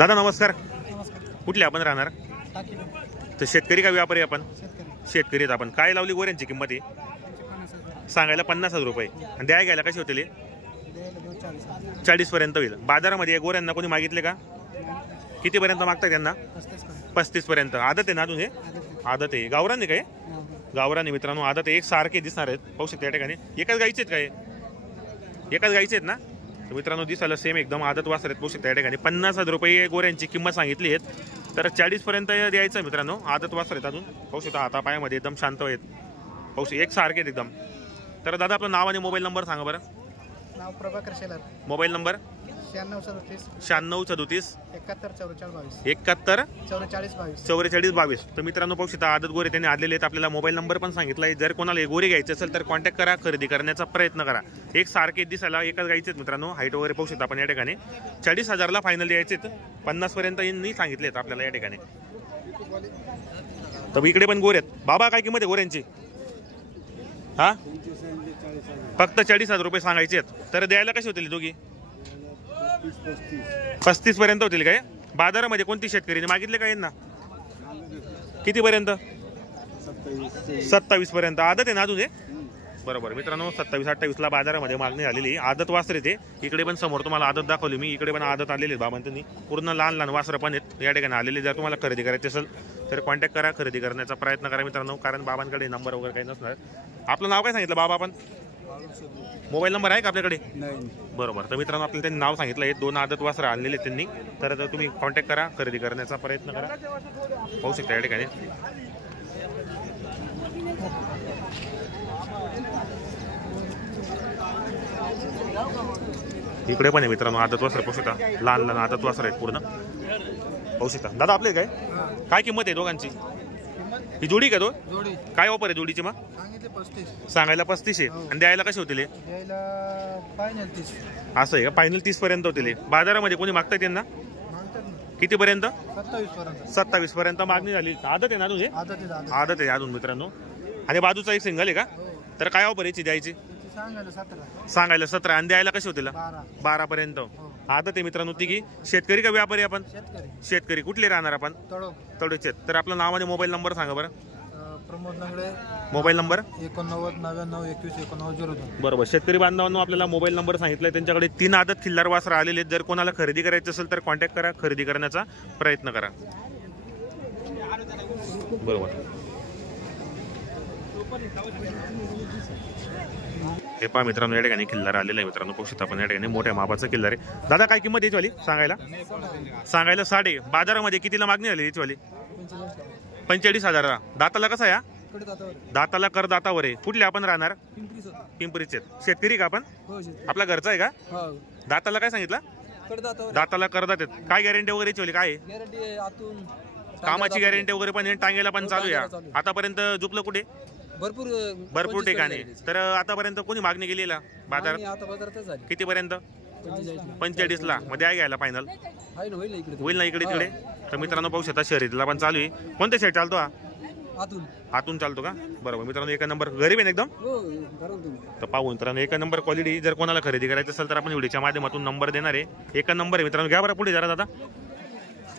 दादा नमस्कार, नमस्कार. कुठले आपण राहणार? टाकी तर शेतकरी का व्यापारी आपण? शेतकरी शेतकरी आहेत आपण. काय लावली गोऱ्यांची किंमत आहे? त्यांचे 50,000 सांगायला 50,000 रुपये आणि द्याय घ्यायला कशी होतील? द्यायला देऊ 40,000 40 पर्यंत होईल. बाजारामध्ये या गोऱ्यांना कोणी मागितले का? कितीपर्यंत मागताय त्यांना? 35 पर्यंत. आदत आहे ना अजून? हे आदत आहे. गावरान आहे काय? गावरान मित्रांनो, आदत आहे. एक सारखे दिसणार आहेत, पाहू शकता या ठिकाणी. एकाच गाईचे आहेत काय? एकाच गाईचे आहेत ना? तर मित्रांनो दिसायला सेम एकदम आदत वासर आहेत, पाहू शकता या ठिकाणी. 50,000 रुपये गोऱ्यांची किंमत सांगितली आहेत. तर 40 पर्यंत द्यायचं मित्रांनो. आदत वासर आहेत अजून, पाहू शकता. हातापायामध्ये एकदम शांत आहेत, पाहू शकता. एक सारखे आहेत एकदम. तर दादा आपलं नाव आणि मोबाईल नंबर सांगा बरं. नाव प्रभाकर शेलार. Mobile number 9637 9637 71 44 22 71 44 22. 44 22. तर मित्रांनो पाहू शकता आदत गोरे त्यांनी आलेले आहेत. आपल्याला मोबाईल नंबर पण सांगितला आहे. जर कोणाला गोरे घ्यायचे असेल तर कॉन्टॅक्ट करा, खरेदी करण्याचा प्रयत्न करा. एक सारखे दिसायला एकाच गाईचे मित्रांनो. हाईट वगैरे पाहू शकता आपण या ठिकाणी. 40,000ला फायनल द्यायचे, 50 पर्यंत यांनी सांगितलेत आपल्याला या ठिकाणी. तर इकडे पण गोरे आहेत. बाबा काय किंमत आहे गोऱ्यांची? हा फक्त 40,000 रुपये सांगायचे आहेत. तर द्यायला कशी होतील दोघी? 35 पर्यंत होतील काय? बाजारामध्ये कोणती शेतकरीने मागितले का यांना? किती पर्यंत? 27 पर्यंत. आदत आहे ना अजून? हे बरोबर मित्रांनो, 27-28 ला बाजारामध्ये मागणी झालेली. आदत वासरे ते. इकडे पण समोर तुम्हाला आदत दाखवली मी. इकडे पण आदत आलेली बाबांनी. पूर्ण लहान लहान वासरं पण आहेत या ठिकाणी आलेले. जर तुम्हाला खरेदी करायची असेल तर कॉन्टॅक्ट करा, खरेदी करण्याचा प्रयत्न करा मित्रांनो. कारण बाबांकडे नंबर वगैरे काही नसणार. आपलं नाव काय सांगितलं बाबा आपण? मोबाईल नंबर आहे का आपल्याकडे? बरोबर. तर मित्रांनो आपल्याला त्यांनी नाव सांगितलं आहे. 2 आदत वासरं आणलेले त्यांनी. तर तुम्ही कॉन्टॅक्ट करा, खरेदी करण्याचा प्रयत्न करा. पाहू शकता या ठिकाणी. इकडे पण आहे मित्रांनो आदत वासरं, पाहू शकता. लहान लहान आदत वासरं आहेत पूर्ण, पाहू शकता. दादा आपले काय काय किंमत आहे दोघांची? ही जोडी का? तो जोडी काय ऑफर आहे जोडीची? मग सांगितले 35. सांगायला 35 आहे आणि द्यायला कशी होतील? द्यायला फायनल 30. असं आहे का? फायनल 30 पर्यंत होतील. बाजारामध्ये कोणी मागताय त्यांना? मागतात ना किती पर्यंत? 27 पर्यंत. 27 पर्यंत मागणी झाली. आदत आहे ना तुझे? आदत आहे अजून मित्रांनो. आणि बाजूचा एक सिंगल आहे का? तर काय ऑफर याची द्यायची? सांगायला 17. सांगायला 17 आणि द्यायला कशी होतील? 12 पर्यंत. आदत आहे मित्रांनो तिघी. शेतकरी का व्यापारी आपण? शेतकरी. कुठले राहणार आपण? तळोचे. तर आपलं नाव आणि मोबाईल नंबर सांगा बरं. प्रमोद लंगडे. Mobile number 89 99 21 89 02. बरोबर. शेतकरी बांधवांनो आपल्याला मोबाईल नंबर सांगितलाय. त्यांच्याकडे 3 आदत खिल्लार वासरं आलेले आहेत. जर कोणाला खरेदी करायचं असेल तर कॉन्टॅक्ट करा, खरेदी करण्याचा प्रयत्न करा. बरोबर. हे पहा मित्रांनो या ठिकाणी किल्लार आलेला आहे मित्रांनो. पाहू शकता आपण या ठिकाणी मोठ्या मापाचा किल्लार आहे. दादा काय किंमत याची वाली? सांगायला 60. बाजारामध्ये कितीला मागणी झाली याची वाली? 45,000. दाताला कसा या? दाताला कर दातावर आहे. कुठले आपण राहणार? पिंपरीचे. शेतकरी का आपण? आपला घरचा आहे का? दाताला काय सांगितलं? दाताला करदात आहेत. काय गॅरंटी वगैरे याची वाली? काय कामाची गॅरंटी वगैरे पण टांगेला पण चालू आहे. आतापर्यंत झुपलं कुठे? भरपूर ठिकाणी. तर आतापर्यंत कोणी मागणी केलेला बाजारात? किती पर्यंत? 45 ला. मध्ये आहे घ्यायला फायनल होईल ना इकडे तिकडे? तर मित्रांनो पाहू शकता शर्यतीला पण चालू आहे. कोणत्या साईड चालतो हा? आतून चालतो का? बरोबर मित्रांनो. एका नंबर गरीब आहे एकदम. तर पाहू मित्रांनो एका नंबर क्वालिटी. जर कोणाला खरेदी करायचं असेल तर आपण व्हिडिओच्या माध्यमातून नंबर देणार आहे. एका नंबर आहे मित्रांनो. घ्या बरं पुढे जरा दादा.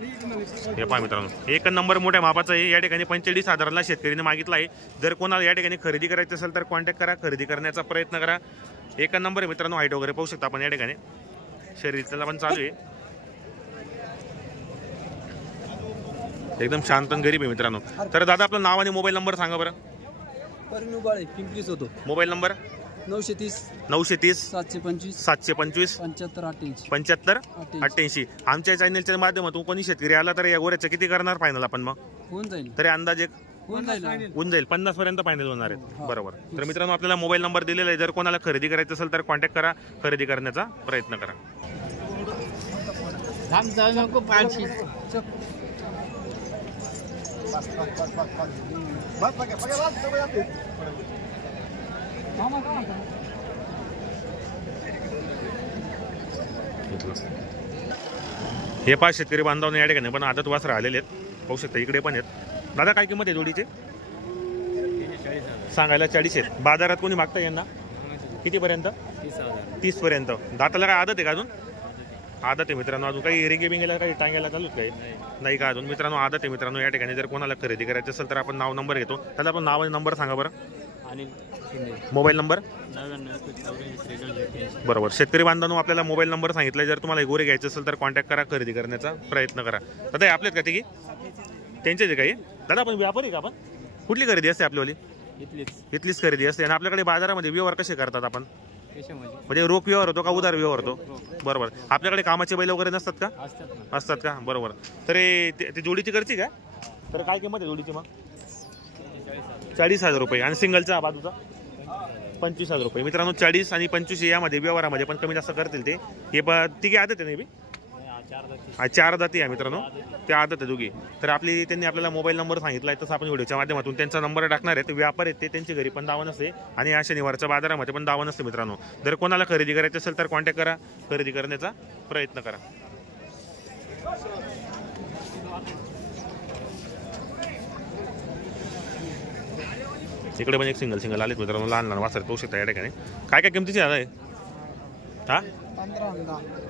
हे पहा मित्रांनो एक नंबर मोठ्या मापाचा आहे. या ठिकाणी 45,000ला शेतकरीने मागितला आहे. जर कोणाला या ठिकाणी खरेदी करायचं असेल तर कॉन्टॅक्ट करा, खरेदी करण्याचा प्रयत्न करा. एका नंबर आहे मित्रांनो. हाईट वगैरे पाहू शकता आपण या ठिकाणी. शरीराला पण चालू आहे. एकदम शांत आणि गरीब आहे मित्रांनो. तर दादा आपलं नाव आणि मोबाईल नंबर सांगा बरं. पिंपरीच होतो. Mobile number 930 725 725 75 88. आमच्या चॅनलच्या माध्यमातून कोणी शेतकरी आला तर या गोऱ्याचं किती करणार फायनल आपण? मग होऊन जाईल. तरी अंदाजे होऊन जाईल 50 पर्यंत फायनल होणार आहेत. बरोबर. तर मित्रांनो आपल्याला मोबाईल नंबर दिलेला आहे. जर कोणाला खरेदी करायचं असेल तर कॉन्टॅक्ट करा, खरेदी करण्याचा प्रयत्न करा. हे 5 शेतकरी बांधवांना या ठिकाणी पण आदत वासरं आलेले आहेत. पाहू शकता इकडे पण आहेत. दादा काय किंमत आहे जोडीची? सांगायला 40 आहेत. बाजारात कोणी मागता यांना? किती पर्यंत? 30 पर्यंत. दाताला काय आदत आहे का अजून? आदत आहे मित्रांनो. अजून काही रिंगे बिंगेला काही टांग्याला चालू काही नाही का अजून मित्रांनो? आदत आहे मित्रांनो. या ठिकाणी जर कोणाला खरेदी करायचं असेल तर आपण नाव नंबर घेतो. त्याला आपण नाव आणि नंबर सांगा बरं. Mobile number. बरोबर. शेतकरी बांधवांनो आपल्याला मोबाईल नंबर सांगितला. जर तुम्हाला गोरे घ्यायचे असेल तर कॉन्टॅक्ट करा, खरेदी करण्याचा प्रयत्न करा. दादा आपल्यात का तिघी त्यांचेच आहे काही? दादा आपण व्यापारी का? आपण कुठली खरेदी असते आपल्यावाली? इथलीच खरेदी असते. आणि आपल्याकडे बाजारामध्ये व्यवहार कसे करतात आपण? म्हणजे रोख व्यवहार होतो का उधार व्यवहार होतो? बरोबर. आपल्याकडे कामाचे बैल वगैरे नसतात का? असतात का? बरोबर. तर ते जोडीची करची का? तर काय किंमत आहे जोडीची मग? 40,000 रुपये. आणि सिंगलचा बाजूचा 25,000 रुपये. मित्रांनो 40 आणि 25 यामध्ये व्यवहारामध्ये पण कमी जास्त करतील ते. हे तिघे आदत आहे ना? हा 4 दाती आहे मित्रांनो. ते आदत आहे दोघी. तर त्यांनी आपल्याला मोबाईल नंबर सांगितला आहे. तसं आपण व्हिडिओच्या माध्यमातून त्यांचा नंबर टाकणार आहे. ते व्यापार आहेत, ते त्यांच्या घरी पण दावा नसते आणि या शनिवारच्या बाजारामध्ये पण दावा नसते मित्रांनो. जर कोणाला खरेदी करायची असेल तर कॉन्टॅक्ट करा, खरेदी करण्याचा प्रयत्न करा. इकडे पण एक सिंगल आलेत मित्रांनो. लहान लहान वासर पाहू शकता या ठिकाणी. काय काय किमतीची आहे?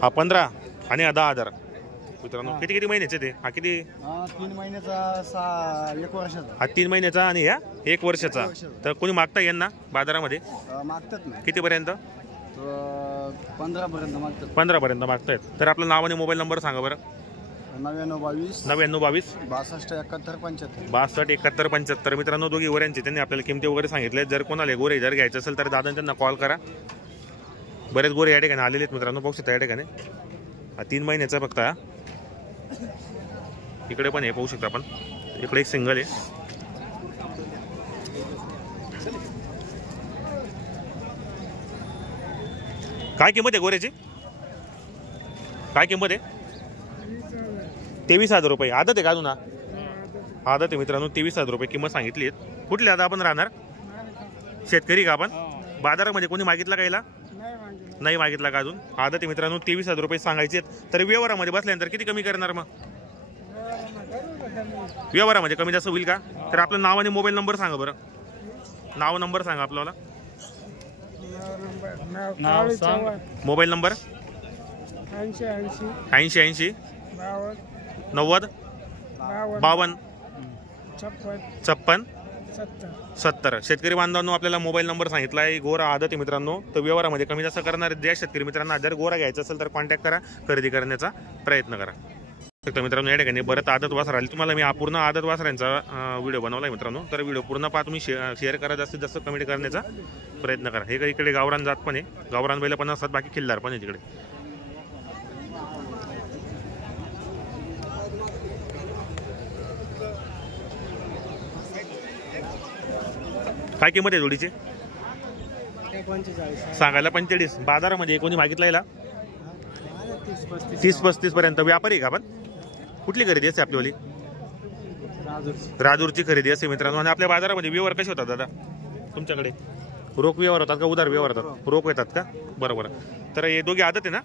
हा 15 आणि 10,000 मित्रांनो. किती महिन्याचे ते? हा किती? 3 महिन्याचा 1 वर्षाचा. हा 3 महिन्याचा आणि ह्या 1 वर्षाचा. तर कोणी मागता यांना बाजारामध्ये? मागतात ना. कितीपर्यंत? 15 पर्यंत मागतात. 15 पर्यंत मागतायत. तर आपलं नाव आणि मोबाईल नंबर सांगा बरं. 9922 9222 62 71 75. 62 71 75. मित्रांनो दोघी गोऱ्यांचे त्यांनी आपल्याला किमती वगैरे सांगितले. जर कोणाला गोरे जर घ्यायचं असेल तर दादा त्यांना कॉल करा. बरेच गोरे या ठिकाणी आलेले आहेत मित्रांनो. पाहू शकता या ठिकाणी. हा 3 महिन्याचा फक्त. हा इकडे पण हे पाहू शकता आपण. इकडे एक सिंगल आहे. काय किंमत आहे गोऱ्याची? काय किंमत आहे? 23,000 रुपये. आदत आहे का अजून? आदत आहे मित्रांनो. 23,000 रुपये किंमत सांगितली आहे. कुठले आता आपण राहणार? शेतकरी का आपण? बाजारामध्ये कोणी मागितला का याला? नाही मागितला का अजून? आदत आहे मित्रांनो. 23,000 रुपये सांगायचे. तर व्यवहारामध्ये बसल्यानंतर किती कमी करणार मग? व्यवहारामध्ये कमी जास्त होईल का? तर आपलं नाव आणि मोबाईल नंबर सांगा बरं. नाव नंबर सांगा आपल्याला. Mobile number 80 90 52 56 70. शेतकरी बांधवांनो आपल्याला मोबाईल नंबर सांगितला आहे. गोरा आदत आहे मित्रांनो. तर व्यवहारामध्ये कमी जास्त करणार ज्या शेतकरी मित्रांना जर गोरा घ्यायचा असेल तर कॉन्टॅक्ट करा, खरेदी करण्याचा प्रयत्न करा. तर मित्रांनो या ठिकाणी बरंच आदत वासर आली. तुम्हाला मी पूर्ण आदत वासरांचा व्हिडिओ बनवला आहे मित्रांनो. तर व्हिडिओ पूर्ण पहा तुम्ही. शेअर करा, जास्तीत जास्त कमेंट करण्याचा प्रयत्न करा. हे इकडे गावरान जात पण आहे. गावरान बैल पण असतात, बाकी खिल्लार पण आहे तिकडे. काय किंमत आहे जोडीची? सांगायला 45. बाजारामध्ये कोणी मागितला याला? 30-35 पर्यंत. व्यापारी का आपण? कुठली खरेदी असते आपलीवाली? राजूरची खरेदी असते मित्रांनो. आणि आपल्या बाजारामध्ये व्यवहार कसे होतात दादा तुमच्याकडे? रोख व्यवहार होतात का उधार व्यवहार होतात? रोख येतात का? बरोबर. तर हे दोघे आदत आहे ना?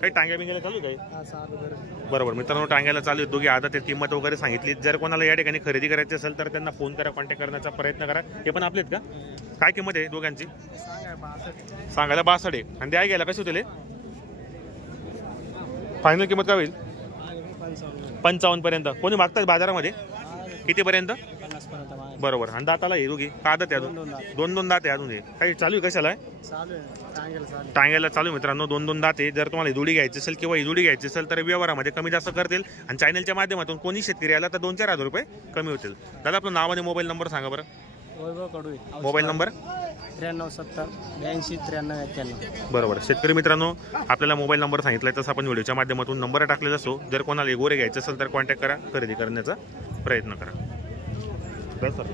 काही टांग्या बिंग्याला चालू आहे काही? बरोबर मित्रांनो टांग्याला चालू आहे. दोघे आदत आहे. किंमत वगैरे सांगितली. जर कोणाला या ठिकाणी खरेदी करायची असेल तर त्यांना फोन करा, कॉन्टॅक्ट करण्याचा प्रयत्न करा. हे पण आपलेत का? काय किंमत आहे दोघांची? सांगायला 62 आहे. आणि द्या घ्यायला कसे होतील? फायनल किंमत काय होईल? 55 पर्यंत. कोणी मागतात बाजारामध्ये? कितीपर्यंत? बरोबर. आणि दाताला हे दोघी आदत आहे अजून? 2 दात आहे अजून. हे काही चालू आहे? कशाला आहे? टांग्याला चालू मित्रांनो. 2 दात आहे. जर तुम्हाला जोडी घ्यायची असेल किंवा ही जोडी घ्यायची असेल तर व्यवहारामध्ये कमी जास्त करतील. आणि चॅनलच्या माध्यमातून कोणी शेतकरी आला तर 2-4 हजार रुपये कमी होतील. दादा आपलं नाव आणि मोबाईल नंबर सांगा बरं. Mobile number 9370 82 93 91. बरोबर. शेतकरी मित्रांनो आपल्याला मोबाईल नंबर सांगितलाय तसं आपण व्हिडिओच्या माध्यमातून नंबर टाकलेला असो. जर कोणाला गोरे घ्यायचे असेल तर कॉन्टॅक्ट करा, खरेदी करण्याचा प्रयत्न करा. बस सर.